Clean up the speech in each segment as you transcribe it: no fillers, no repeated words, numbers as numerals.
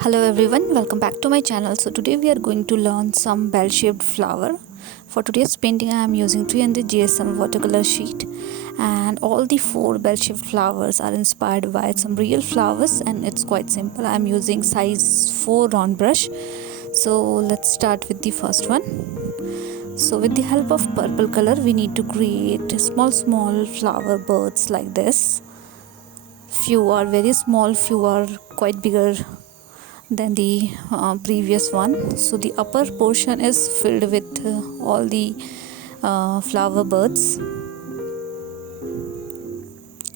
Hello everyone, welcome back to my channel. So today we are going to learn some bell-shaped flower. For today's painting I am using 300 GSM watercolor sheet, and all the four bell-shaped flowers are inspired by some real flowers, and it's quite simple. I am using size 4 round brush. So let's start with the first one. So with the help of purple color we need to create small flower birds like this. Few are very small, few are quite bigger than the previous one. So the upper portion is filled with all the flower birds,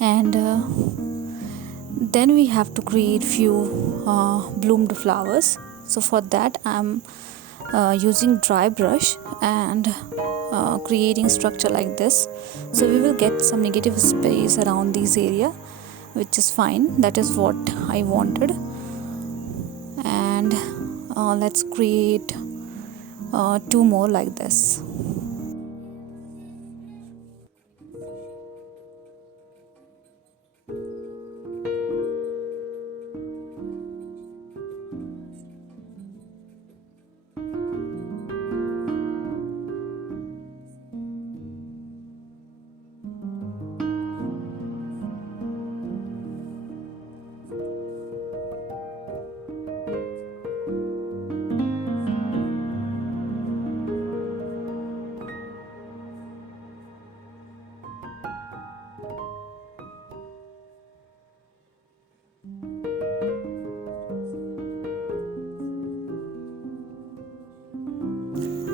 and then we have to create few bloomed flowers. So for that I'm using dry brush and creating structure like this. So we will get some negative space around this area, which is fine. That is what I wanted. And let's create two more like this.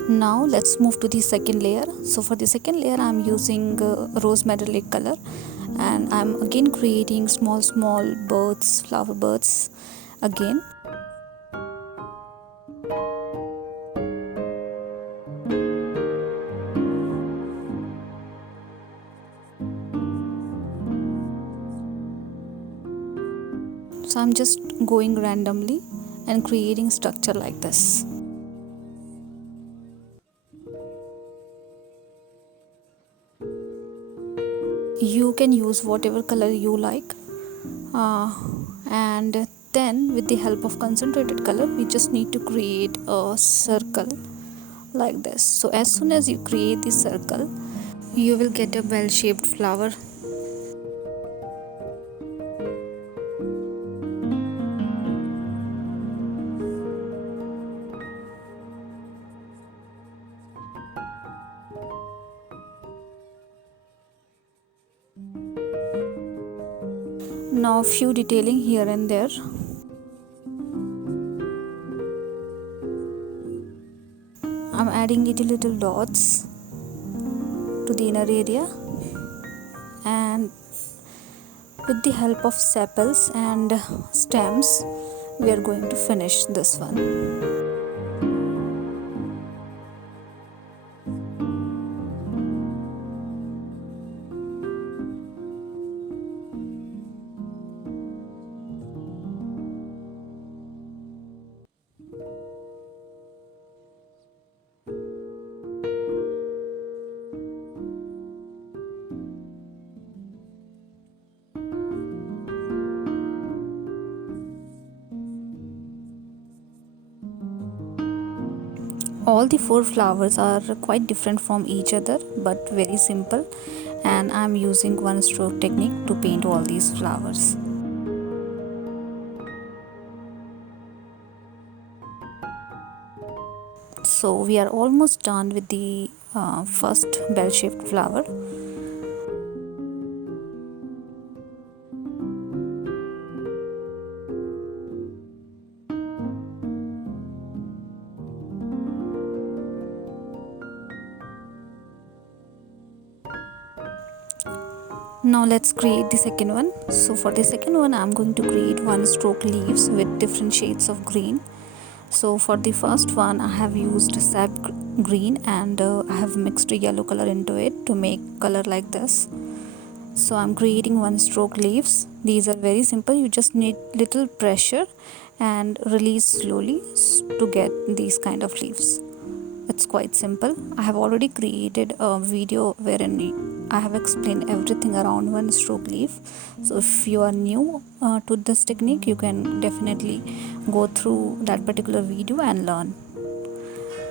Now let's move to the second layer. So for the second layer I'm using rose metallic color, and I'm again creating small birds, flower birds again. So I'm just going randomly and creating structure like this. You can use whatever color you like, and then with the help of concentrated color we just need to create a circle like this. So as soon as you create the circle you will get a bell-shaped flower. Now few detailing here and there. I'm adding little dots to the inner area, and with the help of sepals and stems we are going to finish this one. All the four flowers are quite different from each other but very simple, and I'm using one stroke technique to paint all these flowers. So we are almost done with the first bell-shaped flower. Now let's create the second one. So for the second one I'm going to create one stroke leaves with different shades of green. So for the first one I have used sap green, and I have mixed yellow color into it to make color like this. So I'm creating one stroke leaves. These are very simple, you just need little pressure and release slowly to get these kind of leaves. It's quite simple. I have already created a video wherein I have explained everything around one stroke leaf. So if you are new to this technique, you can definitely go through that particular video and learn.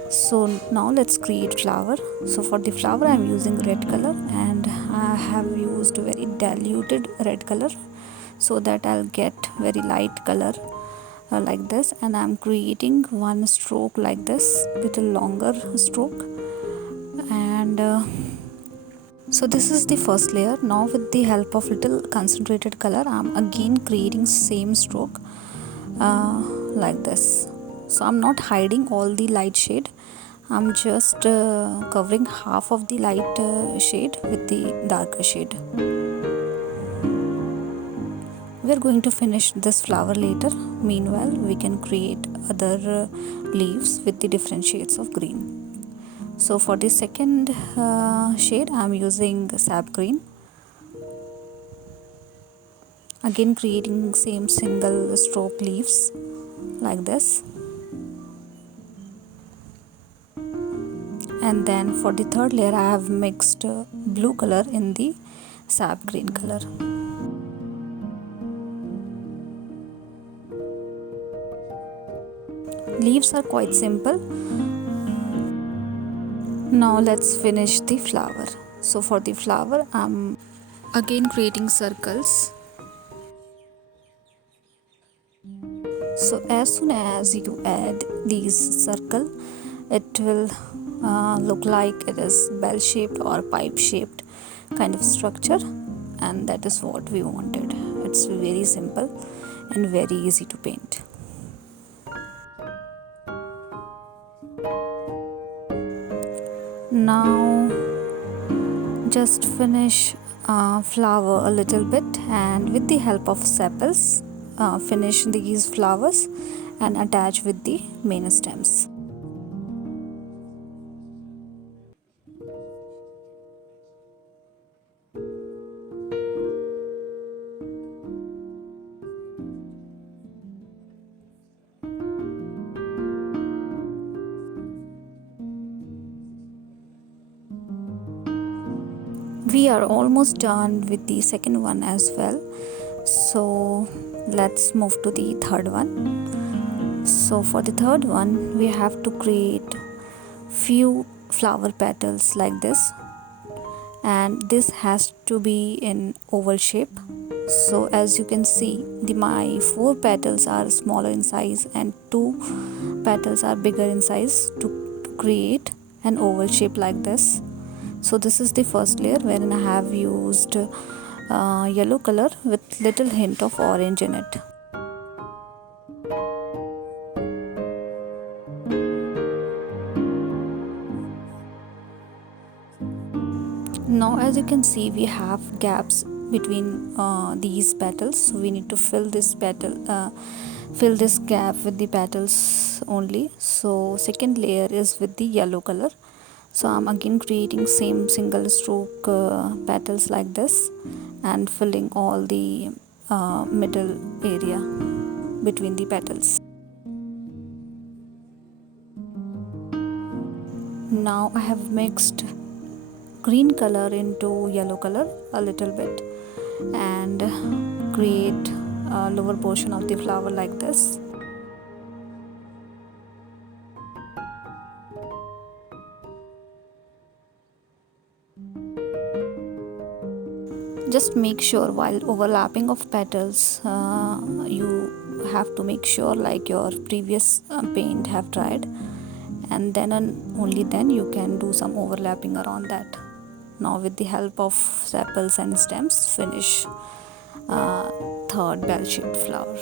So now let's create flower. So for the flower I'm using red color, and I have used very diluted red color so that I'll get very light color like this, and I'm creating one stroke like this, little longer stroke. And so this is the first layer. Now with the help of little concentrated color, I'm again creating same stroke like this. So I'm not hiding all the light shade, I'm just covering half of the light shade with the darker shade. We are going to finish this flower later. Meanwhile, we can create other leaves with the different shades of green. So for the second shade, I am using sap green. Again creating same single stroke leaves like this. And then for the third layer, I have mixed blue color in the sap green color. Leaves are quite simple. Now let's finish the flower. So for the flower, I'm again creating circles. So as soon as you add these circle, it will look like it is bell shaped or pipe shaped kind of structure, and that is what we wanted. It's very simple and very easy to paint. Now just finish flower a little bit, and with the help of sepals finish these flowers and attach with the main stems. We are almost done with the second one as well, so let's move to the third one. So for the third one, we have to create few flower petals like this, and this has to be in oval shape. So as you can see, my 4 petals are smaller in size and 2 petals are bigger in size to create an oval shape like this. So this is the first layer wherein I have used yellow color with little hint of orange in it. Now as you can see, we have gaps between these petals, so we need to fill this gap with the petals only. So second layer is with the yellow color. So I'm again creating same single stroke petals like this and filling all the middle area between the petals. Now I have mixed green color into yellow color a little bit and create a lower portion of the flower like this. Just make sure while overlapping of petals, you have to make sure like your previous paint have dried, and then and only then you can do some overlapping around that. Now with the help of sepals and stems, finish third bell shaped flower.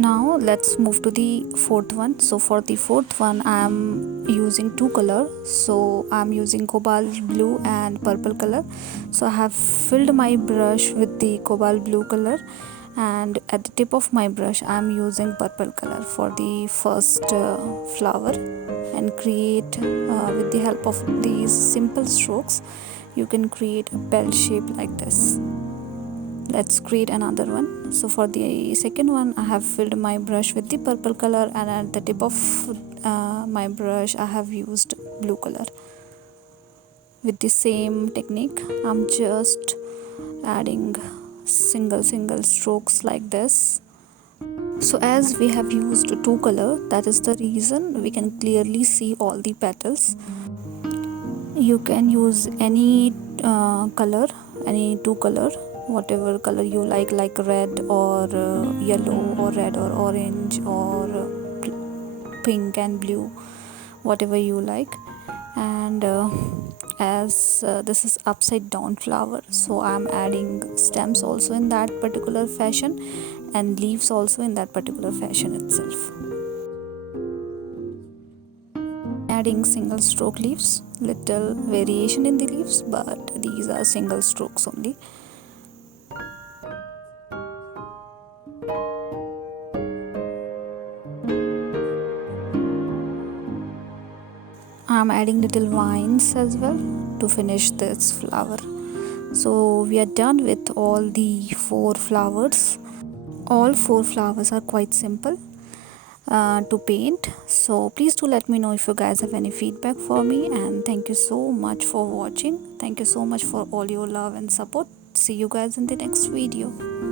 Now let's move to the fourth one. So for the fourth one I am using two color. So I'm using cobalt blue and purple color. So I have filled my brush with the cobalt blue color, and at the tip of my brush I'm using purple color for the first flower, and create with the help of these simple strokes you can create a bell shape like this. Let's create another one. So for the second one I have filled my brush with the purple color, and at the tip of my brush I have used blue color. With the same technique I'm just adding single strokes like this. So as we have used two color, that is the reason we can clearly see all the petals. You can use any color, any two color, whatever color you like red or yellow or red or orange or pink and blue, whatever you like. And as this is upside down flower, so I'm adding stems also in that particular fashion and leaves also in that particular fashion itself. Adding single stroke leaves, little variation in the leaves, but these are single strokes only. I'm adding little vines as well to finish this flower. So we are done with all the four flowers. All four flowers are quite simple to paint. So please do let me know if you guys have any feedback for me, and thank you so much for watching. Thank you so much for all your love and support. See you guys in the next video.